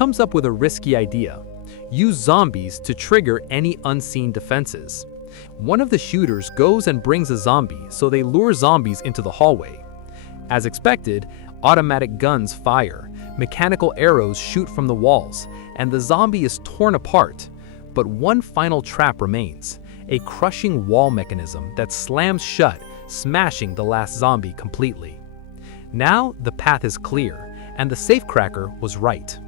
comes up with a risky idea: use zombies to trigger any unseen defenses. One of the shooters goes and brings a zombie, so they lure zombies into the hallway. As expected, automatic guns fire, mechanical arrows shoot from the walls, and the zombie is torn apart. But one final trap remains: a crushing wall mechanism that slams shut, smashing the last zombie completely. Now the path is clear, and the safecracker was right.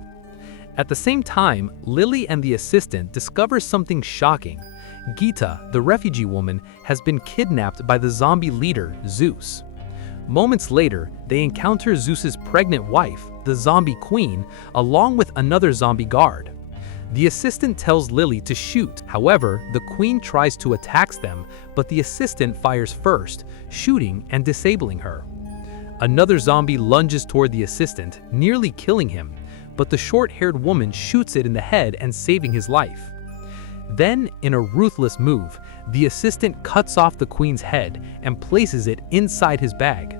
At the same time, Lily and the assistant discover something shocking. Gita, the refugee woman, has been kidnapped by the zombie leader, Zeus. Moments later, they encounter Zeus's pregnant wife, the zombie queen, along with another zombie guard. The assistant tells Lily to shoot. However, the queen tries to attack them, but the assistant fires first, shooting and disabling her. Another zombie lunges toward the assistant, nearly killing him, but the short-haired woman shoots it in the head and saving his life. Then, in a ruthless move, the assistant cuts off the queen's head and places it inside his bag.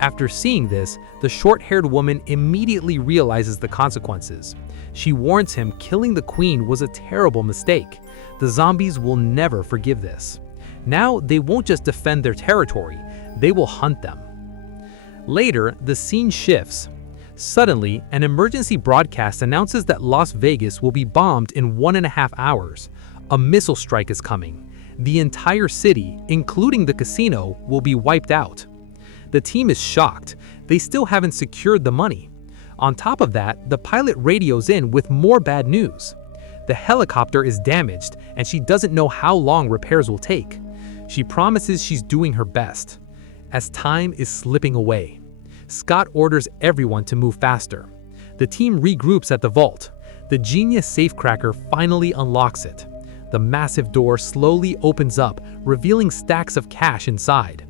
After seeing this, the short-haired woman immediately realizes the consequences. She warns him killing the queen was a terrible mistake. The zombies will never forgive this. Now, they won't just defend their territory, they will hunt them. Later, the scene shifts. Suddenly, an emergency broadcast announces that Las Vegas will be bombed in 1.5 hours. A missile strike is coming. The entire city, including the casino, will be wiped out. The team is shocked. They still haven't secured the money. On top of that, the pilot radios in with more bad news. The helicopter is damaged, and she doesn't know how long repairs will take. She promises she's doing her best. As time is slipping away, Scott orders everyone to move faster. The team regroups at the vault. The genius safecracker finally unlocks it. The massive door slowly opens up, revealing stacks of cash inside.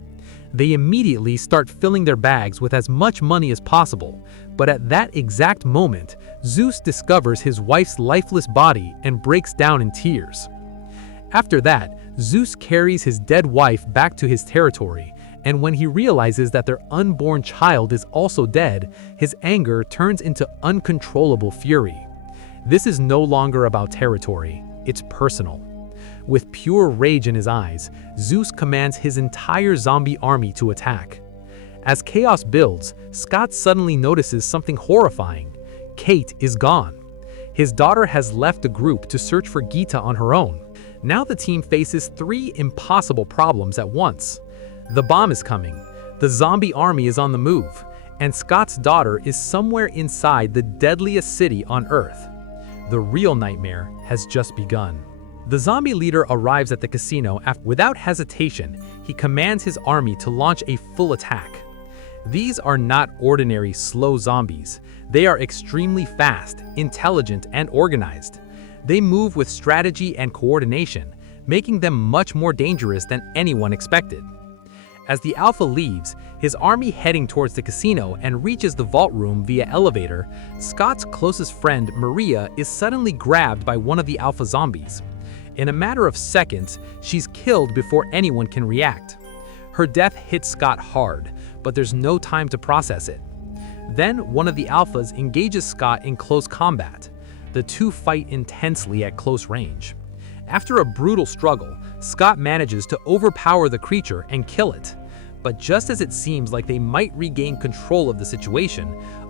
They immediately start filling their bags with as much money as possible, but at that exact moment, Zeus discovers his wife's lifeless body and breaks down in tears. After that, Zeus carries his dead wife back to his territory, and when he realizes that their unborn child is also dead, his anger turns into uncontrollable fury. This is no longer about territory, it's personal. With pure rage in his eyes, Zeus commands his entire zombie army to attack. As chaos builds, Scott suddenly notices something horrifying. Kate is gone. His daughter has left the group to search for Gita on her own. Now the team faces 3 impossible problems at once. The bomb is coming, the zombie army is on the move, and Scott's daughter is somewhere inside the deadliest city on Earth. The real nightmare has just begun. The zombie leader arrives at the casino without hesitation. He commands his army to launch a full attack. These are not ordinary slow zombies. They are extremely fast, intelligent, and organized. They move with strategy and coordination, making them much more dangerous than anyone expected. As the Alpha leaves, his army heading towards the casino and reaches the vault room via elevator, Scott's closest friend, Maria, is suddenly grabbed by one of the Alpha zombies. In a matter of seconds, she's killed before anyone can react. Her death hits Scott hard, but there's no time to process it. Then one of the Alphas engages Scott in close combat. The two fight intensely at close range. After a brutal struggle, Scott manages to overpower the creature and kill it. But just as it seems like they might regain control of the situation,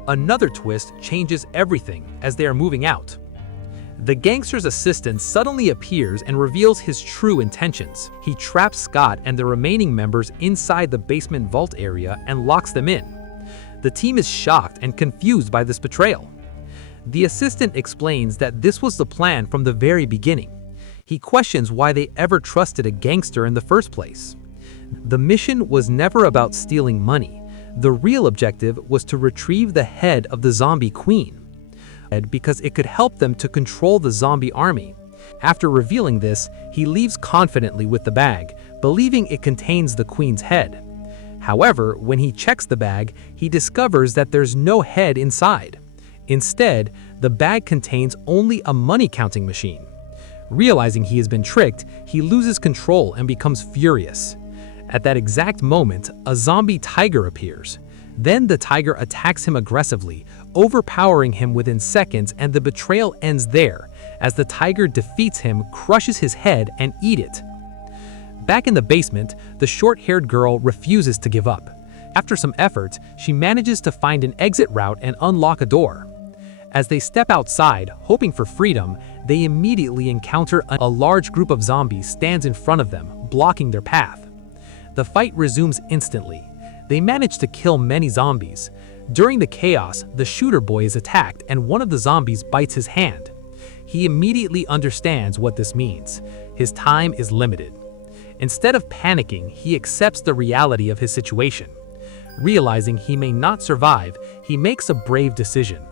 another twist changes everything as they are moving out. The gangster's assistant suddenly appears and reveals his true intentions. He traps Scott and the remaining members inside the basement vault area and locks them in. The team is shocked and confused by this betrayal. The assistant explains that this was the plan from the very beginning. He questions why they ever trusted a gangster in the first place. The mission was never about stealing money. The real objective was to retrieve the head of the zombie queen, because it could help them to control the zombie army. After revealing this, he leaves confidently with the bag, believing it contains the queen's head. However, when he checks the bag, he discovers that there's no head inside. Instead, the bag contains only a money-counting machine. Realizing he has been tricked, he loses control and becomes furious. At that exact moment, a zombie tiger appears. Then the tiger attacks him aggressively, overpowering him within seconds, and the betrayal ends there, as the tiger defeats him, crushes his head, and eats it. Back in the basement, the short-haired girl refuses to give up. After some effort, she manages to find an exit route and unlock a door. As they step outside, hoping for freedom, they immediately encounter a large group of zombies stands in front of them, blocking their path. The fight resumes instantly. They manage to kill many zombies. During the chaos, the shooter boy is attacked and one of the zombies bites his hand. He immediately understands what this means. His time is limited. Instead of panicking, he accepts the reality of his situation. Realizing he may not survive, he makes a brave decision.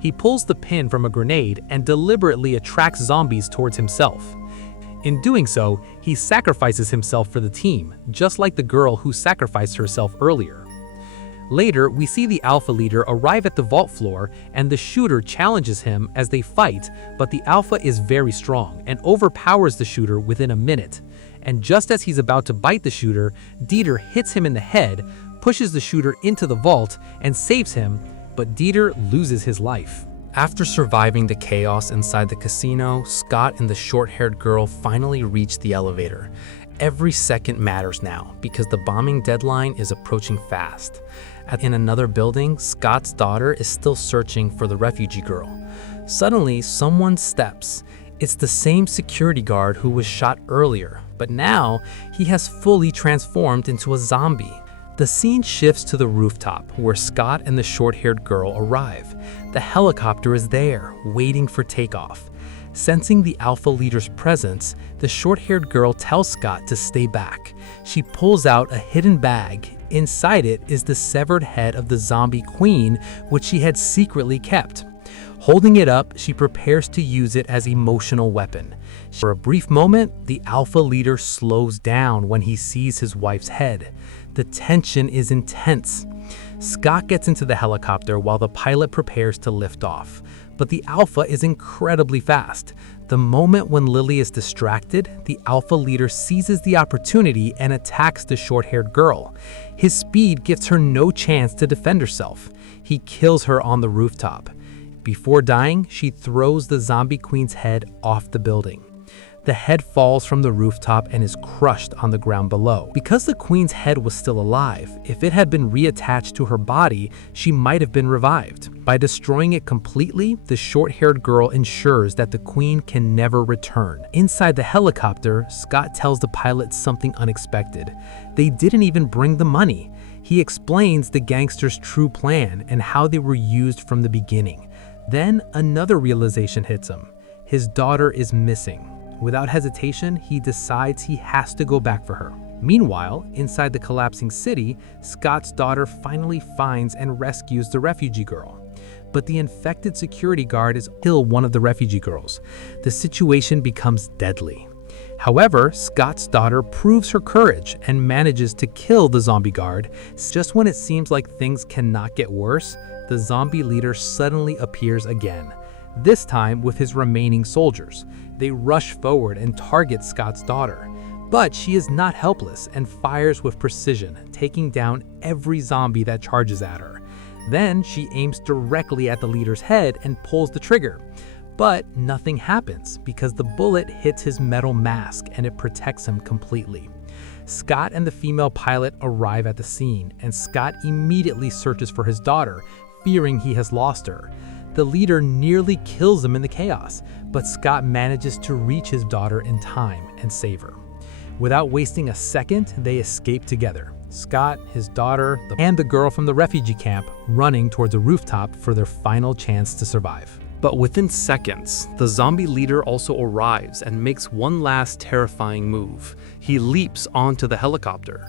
He pulls the pin from a grenade and deliberately attracts zombies towards himself. In doing so, he sacrifices himself for the team, just like the girl who sacrificed herself earlier. Later, we see the Alpha leader arrive at the vault floor, and the shooter challenges him as they fight, but the Alpha is very strong and overpowers the shooter within a minute. And just as he's about to bite the shooter, Dieter hits him in the head, pushes the shooter into the vault, and saves him, but Dieter loses his life. After surviving the chaos inside the casino, Scott and the short-haired girl finally reach the elevator. Every second matters now, because the bombing deadline is approaching fast. In another building, Scott's daughter is still searching for the refugee girl. Suddenly, someone steps. It's the same security guard who was shot earlier, but now he has fully transformed into a zombie. The scene shifts to the rooftop, where Scott and the short-haired girl arrive. The helicopter is there, waiting for takeoff. Sensing the Alpha leader's presence, the short-haired girl tells Scott to stay back. She pulls out a hidden bag. Inside it is the severed head of the zombie queen, which she had secretly kept. Holding it up, she prepares to use it as emotional weapon. For a brief moment, the Alpha leader slows down when he sees his wife's head. The tension is intense. Scott gets into the helicopter while the pilot prepares to lift off. But the Alpha is incredibly fast. The moment when Lily is distracted, the Alpha leader seizes the opportunity and attacks the short-haired girl. His speed gives her no chance to defend herself. He kills her on the rooftop. Before dying, she throws the zombie queen's head off the building. The head falls from the rooftop and is crushed on the ground below. Because the queen's head was still alive, if it had been reattached to her body, she might have been revived. By destroying it completely, the short-haired girl ensures that the queen can never return. Inside the helicopter, Scott tells the pilot something unexpected. They didn't even bring the money. He explains the gangsters' true plan and how they were used from the beginning. Then another realization hits him. His daughter is missing. Without hesitation, he decides he has to go back for her. Meanwhile, inside the collapsing city, Scott's daughter finally finds and rescues the refugee girl. But the infected security guard is still one of the refugee girls. The situation becomes deadly. However, Scott's daughter proves her courage and manages to kill the zombie guard. Just when it seems like things cannot get worse, the zombie leader suddenly appears again. This time with his remaining soldiers. They rush forward and target Scott's daughter. But she is not helpless and fires with precision, taking down every zombie that charges at her. Then she aims directly at the leader's head and pulls the trigger. But nothing happens because the bullet hits his metal mask and it protects him completely. Scott and the female pilot arrive at the scene, and Scott immediately searches for his daughter, fearing he has lost her. The leader nearly kills him in the chaos, but Scott manages to reach his daughter in time and save her. Without wasting a second, they escape together. Scott, his daughter, and the girl from the refugee camp running towards a rooftop for their final chance to survive. But within seconds, the zombie leader also arrives and makes one last terrifying move. He leaps onto the helicopter.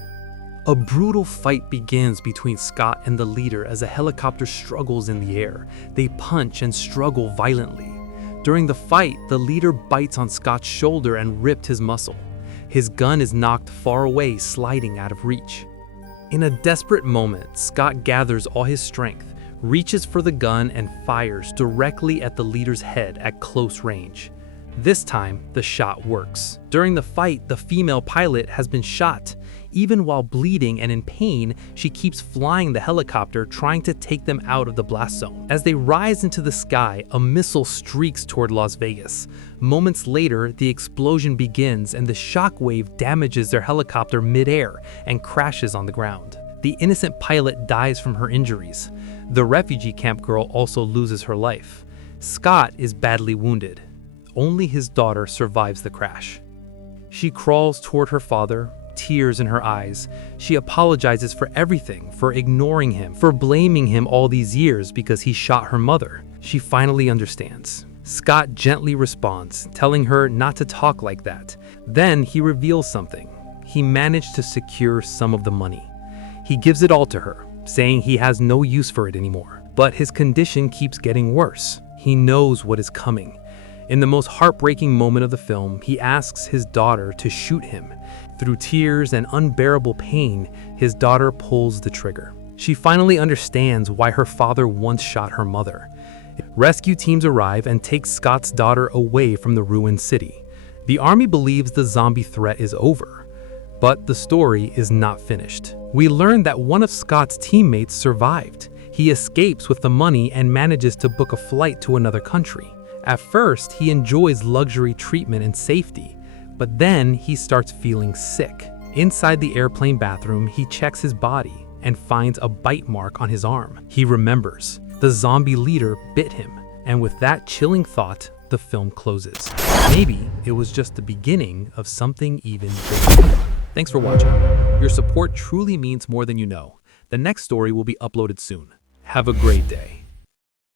A brutal fight begins between Scott and the leader as the helicopter struggles in the air. They punch and struggle violently. During the fight, the leader bites on Scott's shoulder and ripped his muscle. His gun is knocked far away, sliding out of reach. In a desperate moment, Scott gathers all his strength, reaches for the gun and fires directly at the leader's head at close range. This time, the shot works. During the fight, the female pilot has been shot. Even while bleeding and in pain, she keeps flying the helicopter, trying to take them out of the blast zone. As they rise into the sky, a missile streaks toward Las Vegas. Moments later, the explosion begins and the shockwave damages their helicopter mid-air and crashes on the ground. The innocent pilot dies from her injuries. The refugee camp girl also loses her life. Scott is badly wounded. Only his daughter survives the crash. She crawls toward her father, tears in her eyes. She apologizes for everything, for ignoring him, for blaming him all these years because he shot her mother. She finally understands. Scott gently responds, telling her not to talk like that. Then he reveals something. He managed to secure some of the money. He gives it all to her, saying he has no use for it anymore. But his condition keeps getting worse. He knows what is coming. In the most heartbreaking moment of the film, he asks his daughter to shoot him. Through tears and unbearable pain, his daughter pulls the trigger. She finally understands why her father once shot her mother. Rescue teams arrive and take Scott's daughter away from the ruined city. The army believes the zombie threat is over, but the story is not finished. We learn that one of Scott's teammates survived. He escapes with the money and manages to book a flight to another country. At first, he enjoys luxury treatment and safety, but then he starts feeling sick. Inside the airplane bathroom, he checks his body and finds a bite mark on his arm. He remembers. The zombie leader bit him, and with that chilling thought, the film closes. Maybe it was just the beginning of something even bigger. Thanks for watching. Your support truly means more than you know. The next story will be uploaded soon. Have a great day.